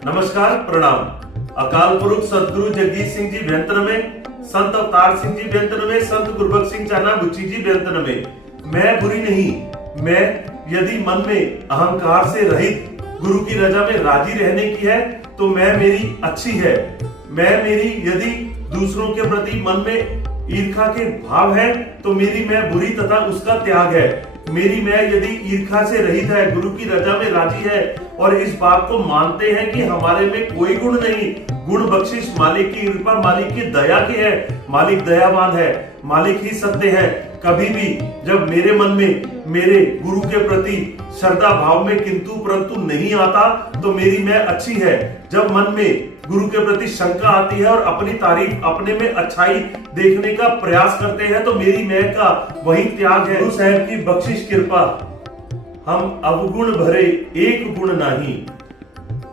नमस्कार, प्रणाम। अकाल पुरुष सदगुरु जगदीश सिंह जी व्यंतन में, संत अवतार सिंह जी व्यंतन में, संत गुरबख्श सिंह चाना बुच्ची जी व्यंतन में। मैं बुरी नहीं, मैं यदि मन में अहंकार से रहित गुरु की रजा में राजी रहने की है तो मैं मेरी अच्छी है। मैं मेरी यदि दूसरों के प्रति मन में ईर्खा के भाव है तो मेरी मैं बुरी तथा उसका त्याग है। मेरी मैं यदि ईर्खा से रहित है, गुरु की रजा में राजी है और इस बात को मानते हैं कि हमारे में कोई गुण नहीं, गुण बख्शिश मालिक की कृपा, मालिक की दया की है। मालिक दयावान है, मालिक ही सत्य है। कभी भी जब मेरे मन में मेरे गुरु के प्रति श्रद्धा भाव में किंतु परंतु नहीं आता तो मेरी मैं अच्छी है। जब मन में गुरु के प्रति शंका आती है और अपनी तारीफ, अपने में अच्छाई देखने का प्रयास करते हैं तो मेरी मैं का वही त्याग है। गुरु साहब की बख्शिश कृपा, हम अवगुण भरे एक गुण नहीं।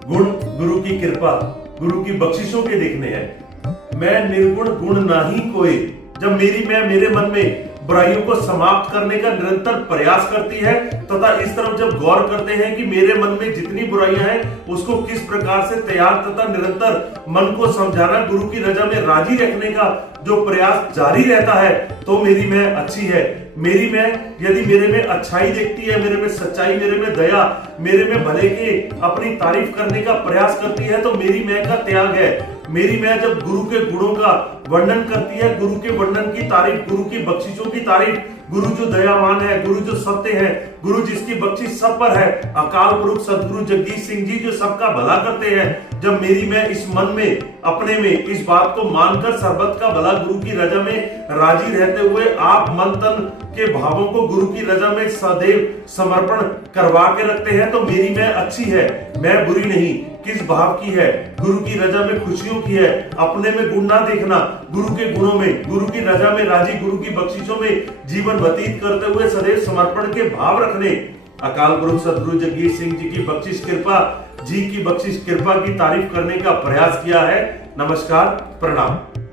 गुण गुरु की कृपा, गुरु की बख्शिशों के देखने हैं। मैं निर्गुण गुण नहीं कोई। जब मेरी मैं मेरे मन में बुराइयों को समाप्त करने का निरंतर प्रयास करती है तथा इस तरफ जब गौर करते हैं कि मेरे मन में जितनी बुराइयां हैं उसको किस प्रकार से तैयार तथा निरंतर मन को समझाना, गुरु की रजा में राजी रखने का जो प्रयास जारी रहता है तो मेरी मैं अच्छी है। मेरी मैं यदि मेरे में अच्छाई देखती है, मेरे में सच्चाई, मेरे में दया, मेरे में भले के अपनी तारीफ करने का प्रयास करती है तो मेरी मैं का त्याग है। मेरी मैं जब गुरु के गुणों का वर्णन करती है, गुरु के वर्णन की तारीफ, गुरु की बख्शिशों की तारीफ, गुरु जो दयावान है, गुरु जो सत्य है, गुरु जिसकी बख्शिश सब पर है, अकाल पुरुष सदगुरु जगदीश सिंह जी जो सबका भला करते हैं। जब मेरी मैं इस मन में अपने में इस बात को मानकर सर्वत का भला गुरु की रजा में राजी रहते हुए आप मन तन के भावों को गुरु की रजा में सदैव समर्पण करवा के रखते हैं तो मेरी मैं अच्छी है। मैं बुरी नहीं, किस भाव की है, गुरु की रजा में खुशियों की है। अपने में गुण ना देखना, गुरु के गुणों में, गुरु की रजा में राजी, गुरु की बख्शिशों में जीवन व्यतीत करते हुए सदैव समर्पण के भाव रखने। अकाल पुरुष सदगुरु जगदीश सिंह जी की बख्शिश कृपा, जी की बख्शिश कृपा की तारीफ करने का प्रयास किया है। नमस्कार, प्रणाम।